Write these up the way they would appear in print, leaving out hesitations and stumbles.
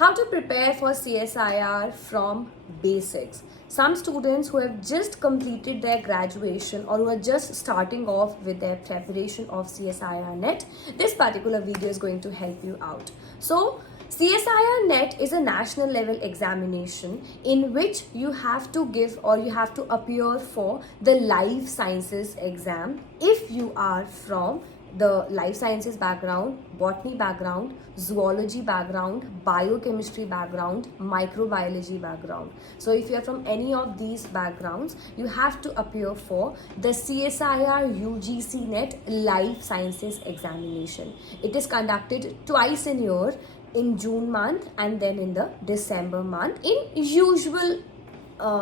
How to prepare for CSIR from basics. Some students who have just completed their graduation or who are just starting off with their preparation of CSIR NET, this particular video is going to help you out. So, CSIR NET is a national level examination in which you have to give or you have to appear for the life sciences exam if you are from the life sciences background, botany background, zoology background, biochemistry background, microbiology background. So if you are from any of these backgrounds, you have to appear for the CSIR UGC NET life sciences examination. It is conducted twice in a year, in June month and then in the December month in usual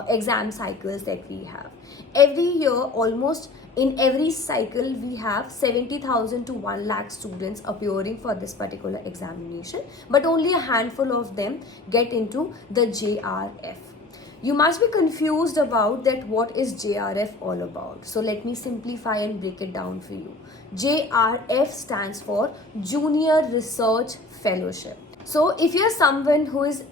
exam cycles that we have. Every year, almost in every cycle, we have 70,000 to 1 lakh students appearing for this particular examination, but only a handful of them get into the JRF. You must be confused about that what is JRF all about. So let me simplify and break it down for you. JRF stands for Junior Research Fellowship. So if you're someone who is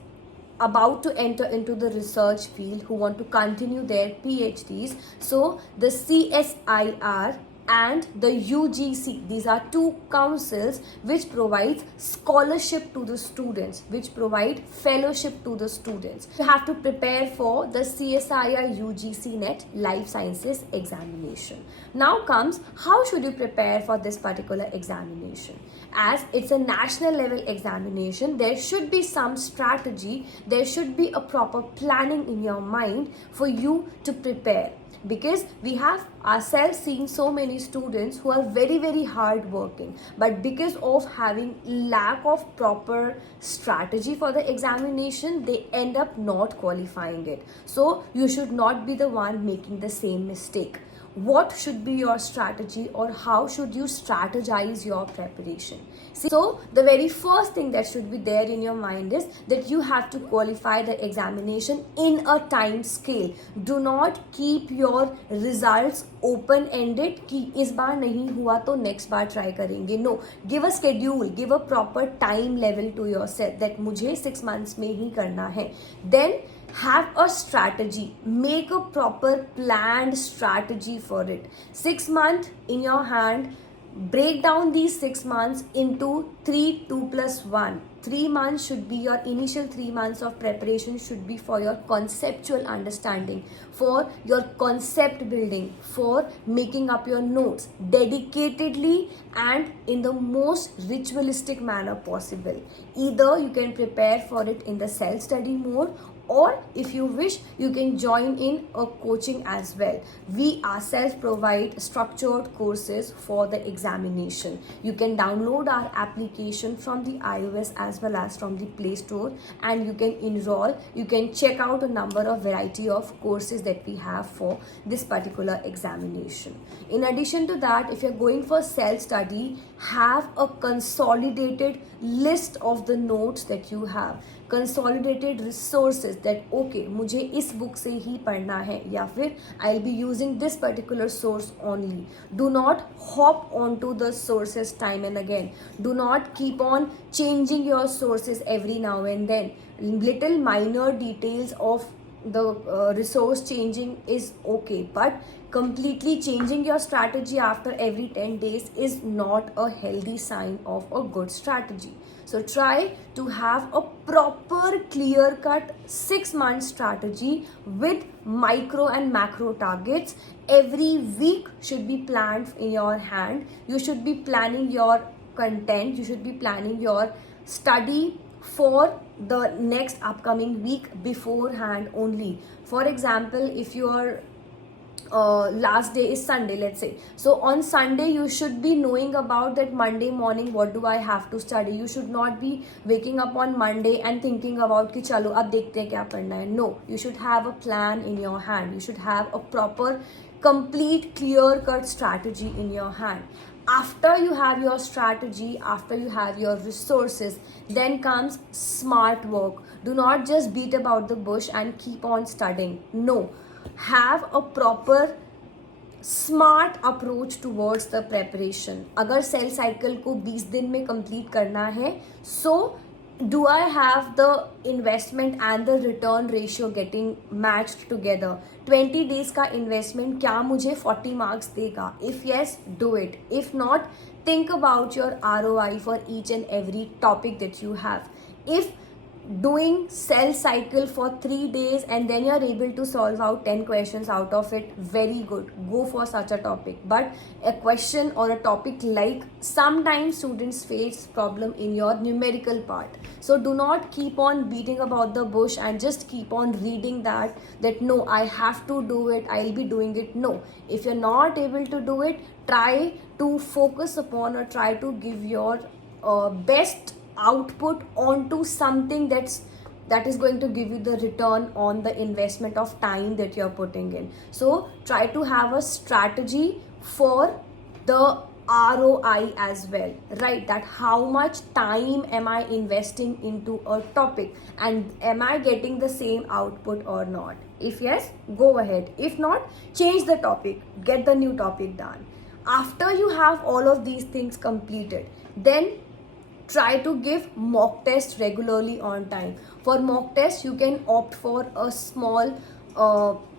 about to enter into the research field, who want to continue their PhDs, so the CSIR and the UGC, these are two councils which provide scholarship to the students, which provide fellowship to the students. You have to prepare for the CSIR UGC NET life sciences examination. Now comes, how should you prepare for this particular examination? As it's a national level examination, there should be some strategy, there should be a proper planning in your mind for you to prepare. Because we have ourselves seen so many students who are very hard working, but because of having lack of proper strategy for the examination, they end up not qualifying it. So you should not be the one making the same mistake. What should be your strategy, or how should you strategize your preparation? So the very first thing that should be there in your mind is that you have to qualify the examination in a time scale. Do not keep your results open ended कि इस बार नहीं हुआ तो next बार try करेंगे. No, give a schedule, give a proper time level to yourself that मुझे 6 months में ही करना है. Then have a strategy, make a proper planned strategy for it. 6 months in your hand, break down these 6 months into 3, 2 plus 1. 3 months should be your initial 3 months of preparation, should be for your conceptual understanding, for your concept building, for making up your notes dedicatedly and in the most ritualistic manner possible. Either you can prepare for it in the self-study mode, or if you wish, you can join in a coaching as well. We ourselves provide structured courses for the examination. You can download our application from the iOS as well as from the Play Store, and you can enroll. You can check out a number of variety of courses that we have for this particular examination. In addition to that, if you're going for self-study, have a consolidated list of the notes that you have, consolidated resources that okay, मुझे इस book से ही पढ़ना है, या फिर I'll be using this particular source only. Do not hop onto the sources time and again. Do not keep on changing your sources every now and then. Little minor details of the resource changing is okay, but completely changing your strategy after every 10 days is not a healthy sign of a good strategy. So try to have a proper clear-cut 6-month strategy with micro and macro targets. Every week should be planned in your hand. You should be planning your content. You should be planning your study for the next upcoming week beforehand only. For example, if your last day is Sunday, let's say, so on Sunday you should be knowing about that Monday morning what do I have to study. You should not be waking up on Monday and thinking about कि चलो अब देखते हैं क्या पढ़ना है. No, you should have a plan in your hand. You should have a proper, complete, clear-cut strategy in your hand. After you have your strategy, after you have your resources, then comes smart work. Do not just beat about the bush and keep on studying. No, have a proper smart approach towards the preparation. अगर cell cycle को 20 दिन में complete करना है, सो do I have the investment and the return ratio getting matched together? 20 days का investment क्या मुझे 40 marks देगा? If yes, do it. If not, think about your ROI for each and every topic that you have. If doing cell cycle for 3 days and then you're able to solve out 10 questions out of it, very good, go for such a topic. But a question or a topic like, sometimes students face problem in your numerical part, so do not keep on beating about the bush and just keep on reading that no, I have to do it, I'll be doing it. No, if you're not able to do it, try to focus upon or try to give your best output onto something that is going to give you the return on the investment of time that you're putting in. So try to have a strategy for the ROI as well, right? That how much time am I investing into a topic and am I getting the same output or not? If yes, go ahead. If not, change the topic, get the new topic done. After you have all of these things completed, then try to give mock test regularly on time. For mock test, you can opt for a small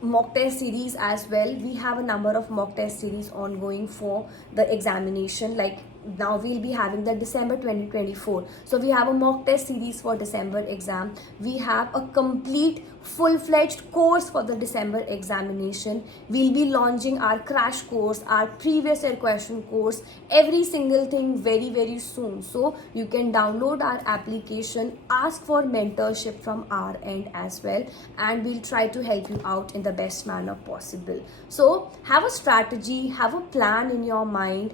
mock test series as well. We have a number of mock test series ongoing for the examination. Like now we'll be having the December 2024, so we have a mock test series for December exam. We have a complete full-fledged course for the December examination. We'll be launching our crash course, our previous year question course, every single thing very soon. So you can download our application, ask for mentorship from our end as well, and we'll try to help you out in the best manner possible. So have a strategy, have a plan in your mind,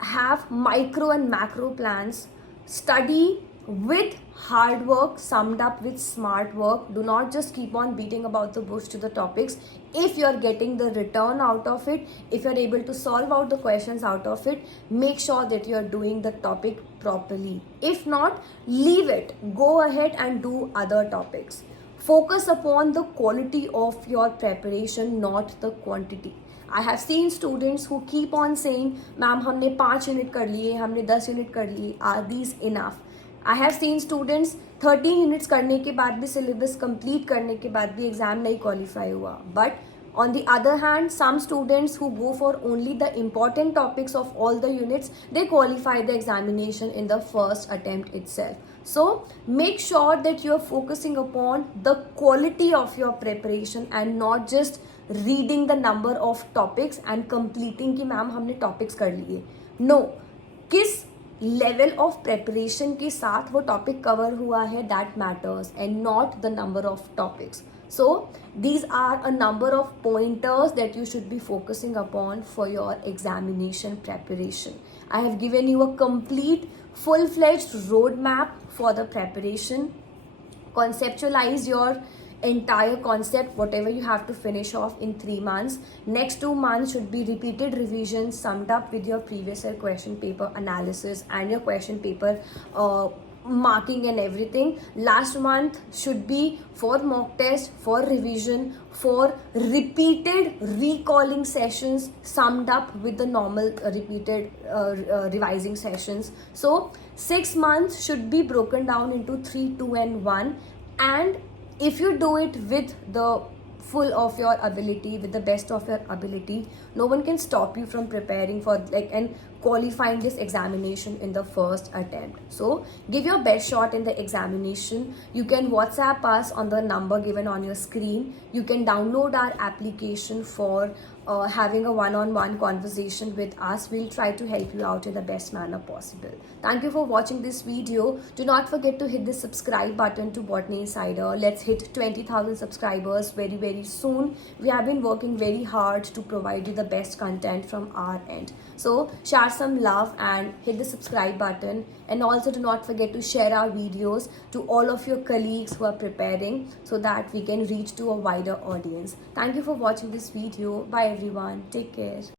have micro and macro plans, study with hard work summed up with smart work. Do not just keep on beating about the bush to the topics. If you're getting the return out of it, if you're able to solve out the questions out of it, make sure that you're doing the topic properly. If not, leave it, go ahead and do other topics. Focus upon the quality of your preparation, not the quantity. I have seen students who keep on saying, ma'am, हमने 5 unit कर लिए, हमने 10 unit कर लिए, are these enough? I have seen students 13 units करने के बाद भी, सिलेबस कंप्लीट करने के बाद भी एग्जाम नहीं क्वालिफाई हुआ. But on the other hand, some students who go for only the important topics of all the units, they qualify the examination in the first attempt itself. So make sure that you're focusing upon the quality of your preparation and not just reading the number of topics and completing कि ma'am हमने topics कर लिए. No, किस level of preparation के साथ वो topic cover हुआ है, that matters, and not the number of topics. So these are a number of pointers that you should be focusing upon for your examination preparation. I have given you a complete full-fledged roadmap for the preparation. Conceptualize your entire concept, whatever you have to finish off in 3 months. Next 2 months should be repeated revision summed up with your previous year question paper analysis and your question paper marking and everything. Last month should be for mock test, for revision, for repeated recalling sessions summed up with the normal repeated revising sessions. So 6 months should be broken down into 3, 2 and 1. And if you do it with the full of your ability, with the best of your ability, no one can stop you from preparing for and qualifying this examination in the first attempt. So give your best shot in the examination. You can WhatsApp us on the number given on your screen. You can download our application for having a one-on-one conversation with us. We'll try to help you out in the best manner possible. Thank you for watching this video. Do not forget to hit the subscribe button to Botany Insider. Let's hit 20,000 subscribers very soon. We have been working very hard to provide you the best content from our end. So share some love and hit the subscribe button, and also do not forget to share our videos to all of your colleagues who are preparing so that we can reach to a wider audience. Thank you for watching this video. Bye everyone. Take care.